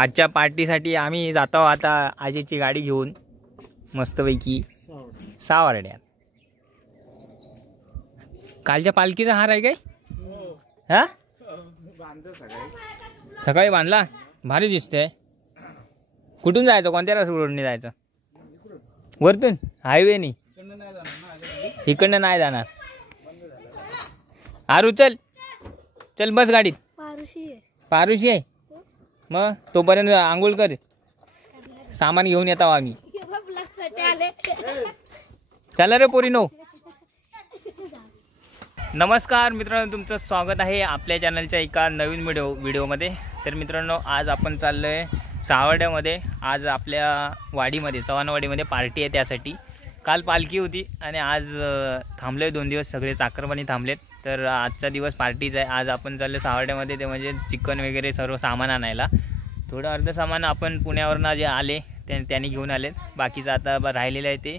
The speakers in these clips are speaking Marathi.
आजच्या पार्टीसाठी आम्ही जातो आता आजीची गाडी घेऊन मस्तपैकी सावर्ड्यात. कालच्या पालखीचा हार आहे काय? हा सकाळी बांधला. भारी दिसतंय. कुठून जायचं? कोणत्या रोडने जायचं? वरतून हायवेनी? इकडनं नाही जाणार. आरू चल चल बस गाडीत. पारुशी आहे मग तोपर्यंत आंघोळ कर. सामान घेऊन येतो आम्ही. चला रे पोरीनो. नमस्कार मित्रांनो, तुमचं स्वागत आहे आपल्या चॅनलच्या एका नवीन व्हिडिओमध्ये. तर मित्रांनो, आज आपण चाललो आहे सावर्ड्यामध्ये. आज आपल्या वाडीमध्ये चव्हाणवाडीमध्ये पार्टी आहे. त्यासाठी काल पालखी होती आणि आज थांबलो आहे 2 दिवस. सगळे चाकरमानी थांबलेत. तर आजचा दिवस पार्टीच आहे. आज आपण चाललो सावर्ड्यामध्ये, ते म्हणजे चिकन वगैरे सर्व सामान आणायला. थोडं अर्ध सामान आपण पुण्यावरनं जे आले त्यांनी घेऊन आलेत. बाकीचं आता राहिलेलं आहे ते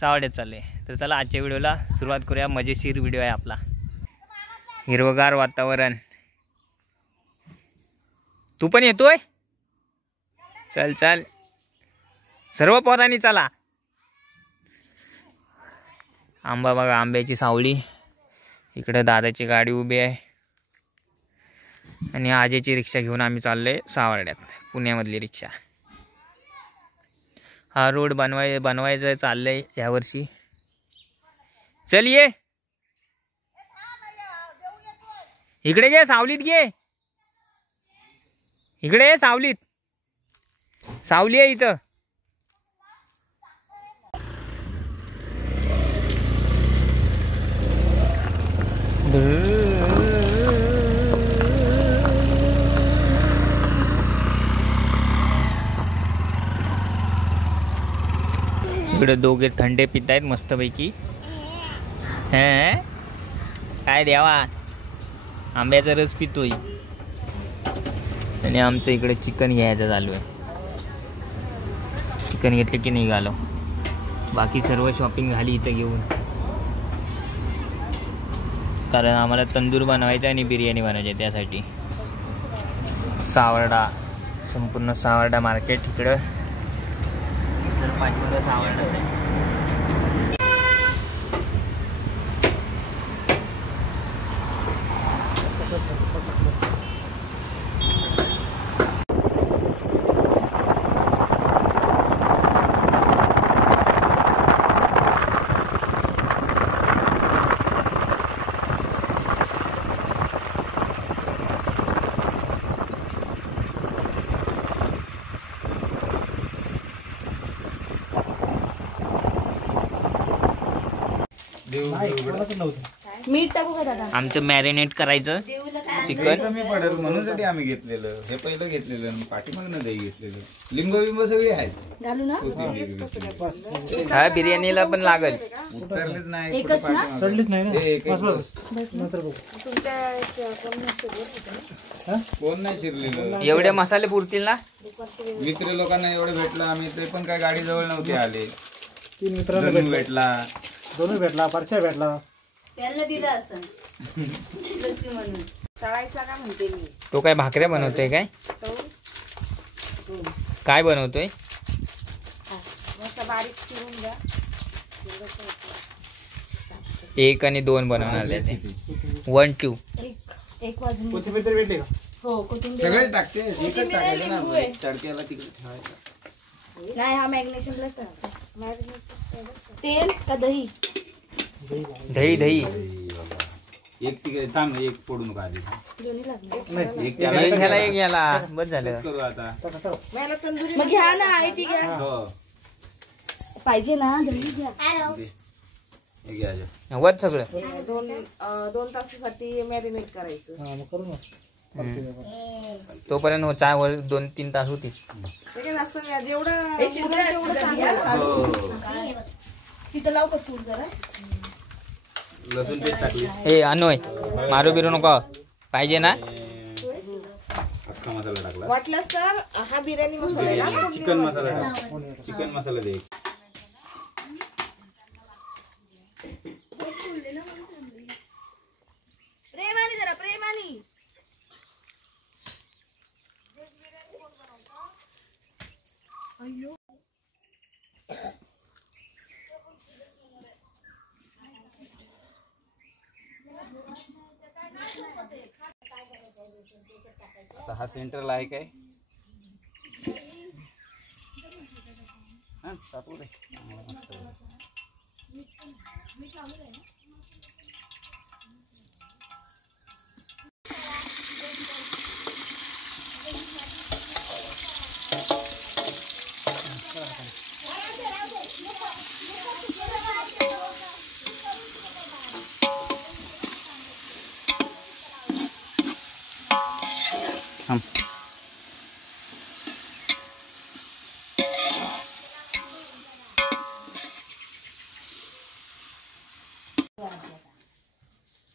सावर्ड्यात चालले. तर चला आजच्या व्हिडिओला सुरुवात करूया. मजेशीर व्हिडिओ आहे आपला. हिरवगार वातावरण. तू पण येतोय? चल चल सर्व पोरांनी चला. आंबा बघा, आंब्याची सावली. इकडे दादाची गाडी उभी आहे आणि आजीची रिक्षा घेऊन आम्ही चाललोय सावर्ड्यात. पुण्यामधली रिक्षा. हा रोड बनवायचं चाललंय यावर्षी. चल ये इकडे, घे सावलीत, घे इकडे ये सावलीत. सावली आहे इथं. इकडे दोघे थंडे पित आहेत मस्तपैकी. काय द्यावा, आंब्याचा रस पितोय. आणि आमचं इकडे चिकन घ्यायचं चालू आहे. चिकन घेतलं की निघालो. बाकी सर्व शॉपिंग झाली इथं घेऊन. कारण आम्हाला तंदूर बनवायचा आणि बिर्याणी बनवायची आहे. त्यासाठी सावर्डा, संपूर्ण सावर्डा मार्केट इकडं. तर पाठीमध्ये सावर्डा आहे. मीठ टाकू का दादा? आमचं मॅरिनेट करायचं चिकन. कमी पडेल म्हणून आम्ही घेतलेलं. हे पहिलं घेतलेलं, पाठीमागनं दही घेतलेलं. लिंब बिंब सगळे आहेत. घालू ना? हा बिर्याणीला पण लागल. उतरलेच नाही, एकच ना? चढलीच नाही ना. कोण नाही शिरलेलं. एवढे मसाले पुरतील ना? मित्र लोकांना एवढं भेटलं. आम्ही ते पण काय गाडी जवळ नव्हते आले. 3 मित्रांना धनु भेटला, दोन भेटला, परच्या भेटला. त्यांना दिलं असं म्हणून तळायचा का म्हणते मी. तो काय भाकऱ्या बनवतोय काय? काय बनवतोय? मस्त बारीक चिरून द्या. 1 आणि 2 बनवणार आहे. 1 2 एक वाजून कोथिंबीर तर भेटली का? हो कोथिंबीर सगळे टाकते. एकच टाकायचं ना, तडक्याला तिकडे ठेवायचं. नाही. हा मॅग्नेशियमला तेल का दही? दही. दही एक तिकडे थांब, एक फोडून काढली. दोन्ही लागले. एक त्याला, एक ह्याला, एक ह्याला. बस झालं. करू आता. मग घ्या ना, आहे ती घ्या. हो पाहिजे ना, दही घ्या. हे घ्या. वर सगळं 2 तासासाठी मॅरिनेट करायचं. हा, मग करू ना. तोपर्यंत चहा वर 2-3 तास होती. तिथं लाव का फूड जरा. लसूण पेस्ट टाकली. हे अनोय मारू बिरू नको. पाहिजे ना? अख्खा मसाला टाकला. वाटलंस तर हा बिर्याणी मसाला, चिकन मसाला टाक. चिकन मसाला दे. प्रेमाने जरा प्रेमाने. आता हा सेंटरला आहे काय? हा टाकू दे. मस्त आहे.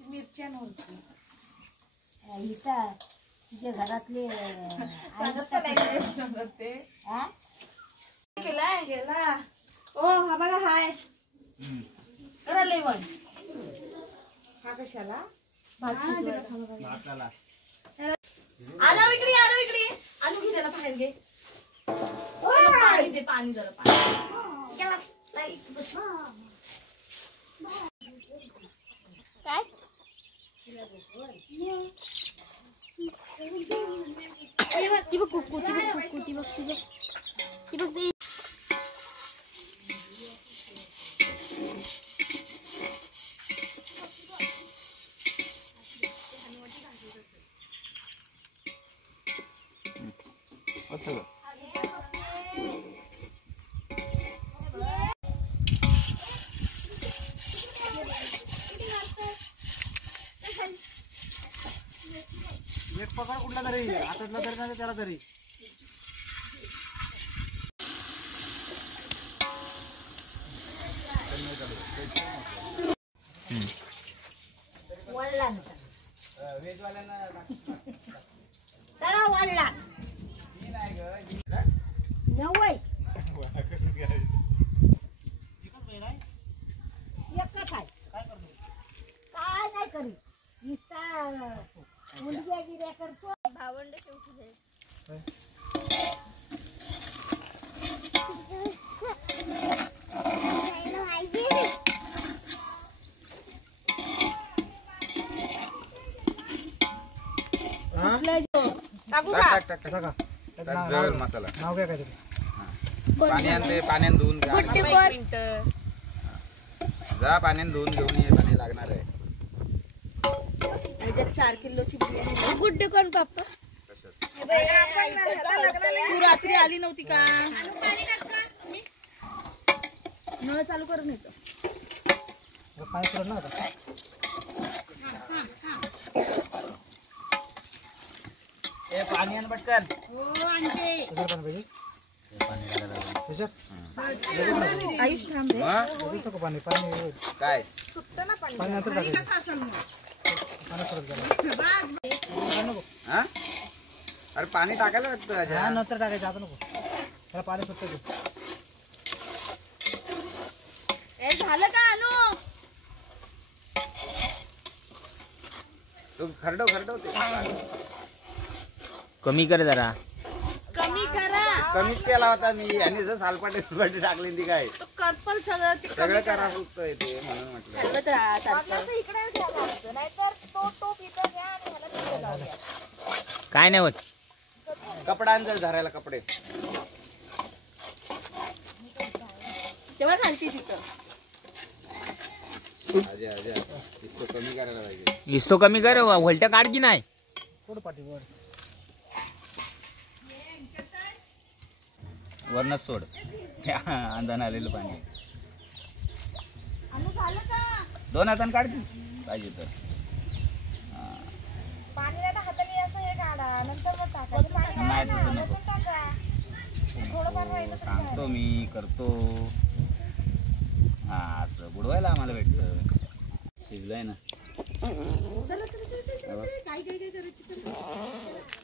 मिरच्या नव्हती इथं तुझ्या घरातले केला ओ हा बघा हाय करा लेवन हा कशाला आलो इकडे आलू घे त्याला बाहेर घे पाणी दे पाणी जरा पाणी काय ती बघ कुकू ती बघ एक पकड कुठला तरी हातातला तरी नाही त्याला तरी वाढला नव्वद एकच आहे काय नाही करी मुलगी गिऱ्या करतो भावंड शेवटी जर मसाला नाव काय काहीतरी पाण्यात धुवून जा पाण्यात धुवून घेऊन ये पाणी लागणार आहे 4 किलोची गुड्डे कोण पप्पा तू रात्री आली नव्हती का नळ चालू करून येतो काय करत ना आता ए पाणी आण पटकन हो आणते पाणी आयुष थांब रे पाणी पाणी काय सुटतं ना पाणी पाणी नंतर टाकायचं पाणी परत झालं हा अरे पाणी टाकायला लागतं हा नंतर टाकायचं आता नको त्याला पाणी सुटतं ए झालं का आणू तू खरडव ते कमी कर जरा कमी करा कमीच केला होता मी आणि जर सालपाटे टाकली ती काय तो करपल सगळं करा होतं ते म्हणून म्हटलं काय नाही होत कपडा आण जर धरायला कपडे तेव्हा घालती तिथं इसको कमी करायला पाहिजे इस्तो कमी कर व्होल्ट काढ की नाही थोडं पाठी वरनं सोड अंधान आलेलं पाणी झालं का 2 हातानं काढ पाहिजे तर पाणी आता हाताने असं हे काढा नंतर मग टाकायचं पाणी नाही तसं नको टाका थोडंफार राहिलं सांगतो मी करतो हा असं बुडवायला आम्हाला भेटतं शिजलंय ना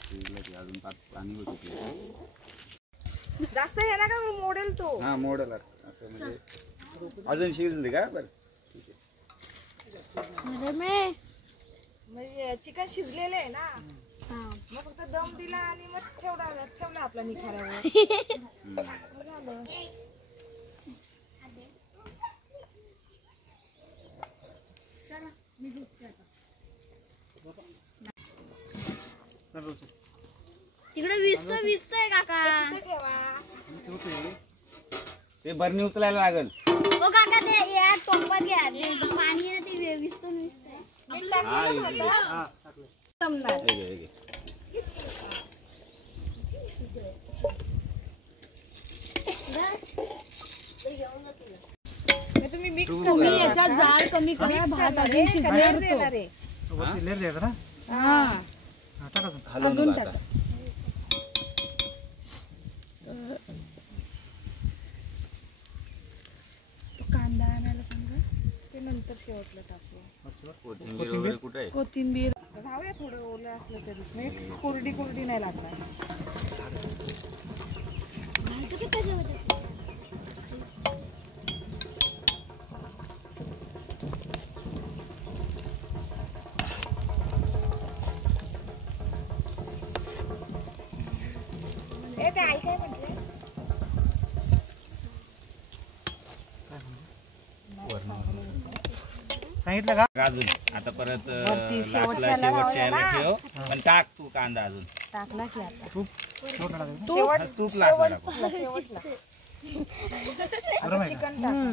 शिजलं की अजून पाणी होतं जास्त हे ना का मोडेल तो हा मोडल असं म्हणजे अजून शिजली का बरं ठीक आहे म्हणजे चिकन शिजलेलं आहे ना मग फक्त दम दिला आणि मग ठेवला आपला निखाऱ्यावर. झालं. तिकडे विजतोय काका. ते बरणी उचलायला लागल. ओ काका ते या टोपात घ्या. पाणी आहे ना ते विजतोय. तुम्ही मिक्स कमी याच्यात जाळ कमी करा. भात अजून शिजणार रे. लेर द्यायचं ना. हा टाका हलवून आता. कांदा आणायला सांगा. ते नंतर शेवटला टाकूया. कोथिंबीर वगैरे कुठे आहे? कोथिंबीर राहूया थोडं ओलं असलं तरी. कोरडी नाही लागणार. ते आई काय म्हणते? सांगितलं का? अजून आता परत शेवटच्या ह्याला ठेव. पण टाक तू कांदा अजून. टाकला की आता तूप शेवटला टाकायचं. तूप लासला टाकू. गरम आहे का? चिकन टाका.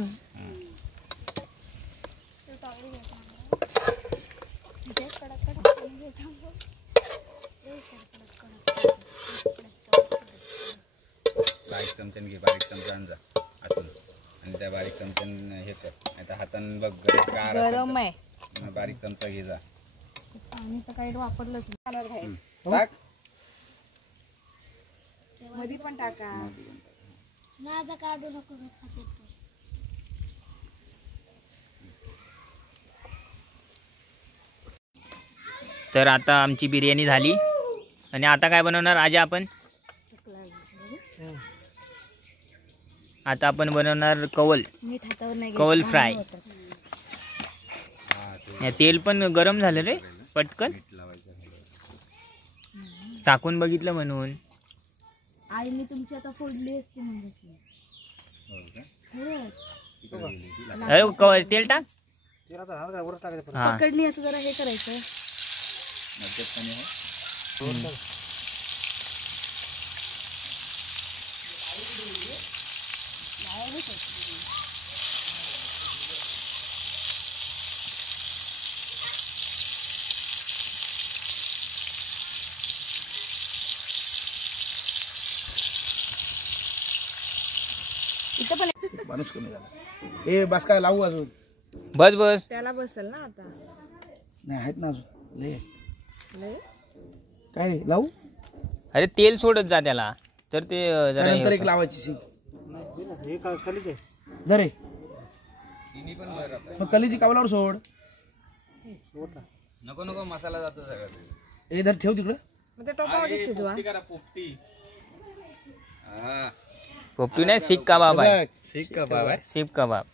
बारीक चमच्याने घे. बारीक चमचा आण जा आतून आणि त्या बारीक चमच्याने हे कर. नाही तर हाताने बघ गार गरम आहे. असेल. बारीक चमचा घे जा. पाणी तर काही वापरलंच नाही. टाक. मध्ये पण टाका. माझा काढू नको. तर आता आमची बिर्याणी झाली आणि आता काय बनवणार आज आपण? आता आपण बनवणार कवल. मीठ हातावर नाही कवल फ्राय. तेल पण गरम झालं रे पटकन. चाकून बघितलं म्हणून. आईने तुमची आता फोडली असते म्हणजे. अरे तेल टाक. तेलाचा हात काय वर टाकायचं. हा पकडणी असं जरा हे करायचं. माणूस कमी झाला. ए बस काय लावू अजून? बस बस. त्याला बसेल ना आता. नाही आहेत ना अजून. लय काय रे लावू? अरे तेल सोडत जा त्याला तर ते जरा हे नंतर एक होतं. लावायची सी. हे खालीच आहे. धरे मग कलीची कावलावर सोड. नको नको मसाला जातो सगळा. ए धर ठेव तिकडं. मग ते टोपामध्ये शिजवा. पोपटी. पोपटी नाही सीख कबाब आहे. शिक का बाबा. सीख कबाब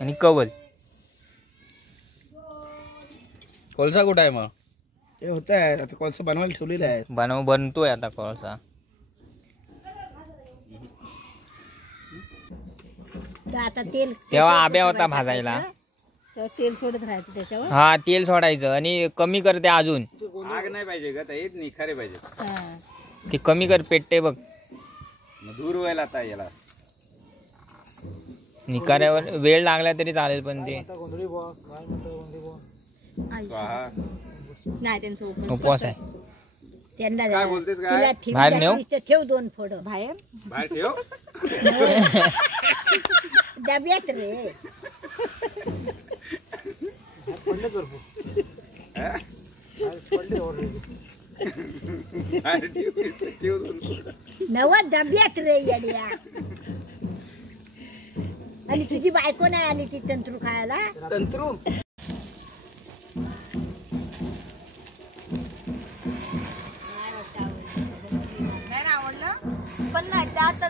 आणि कवल. कोळसा कुठं आहे मग? ते होत आहे आता. कोळसा बनवायला ठेवलेला आहे. बनतोय आता कोळसा. आता तेल तेव्हा आब्या होता भाजायला. तेल सोडत राहायचं त्याच्यावर. हा तेल सोडायचं आणि कमी कर ते अजून. आग नाही पाहिजे का? हेच निखारे पाहिजे. ते कमी कर पेटते बघ. दूर व्हायला आता याला. निकाऱ्यावर वेळ लागला तरी चालेल पण ते गोंधळी बुवा काय म्हणतो गोंधळी बुवा. स्वाहा. नाही त्यांचं उपवास आहे. त्यांना काय बोलतेस काय? तुला ठेवी बाहेर नेऊ? लागलीस तर ठेव 2 फोड बाहेर बाहेर ठेव. डब्यात रे. पडले भरपूर. पडले already. बाहेर ठेव. नवा डब्यात रे येड्या. आणि तुझी बायको नाही आली ती तंत्रू खायला. तंत्रू. नाही आवडलं पण नाही त्यात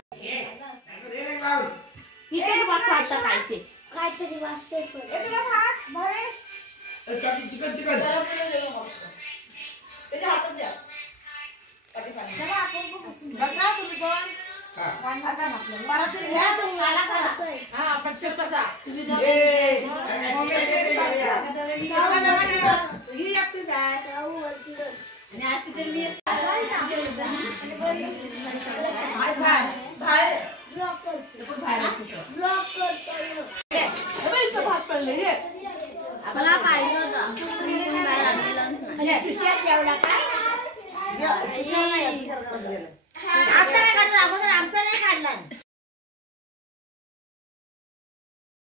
इथे वास आता खायचे. काहीतरी वाजतंय पण. तुला भात महेश चिकन चिकन. त्याच्या हातात द्या. बघा तुम्ही कोण परत घ्या तुम्ही आला करा हा पटकन बसा तुम्ही ही एकटीच आहे आणि आज तर मी बाहेर भात पडले मला पाहिजे होतं बाहेर आणलेलं नाही. आमचा नाही काढला अगोदर आमचा नाही काढला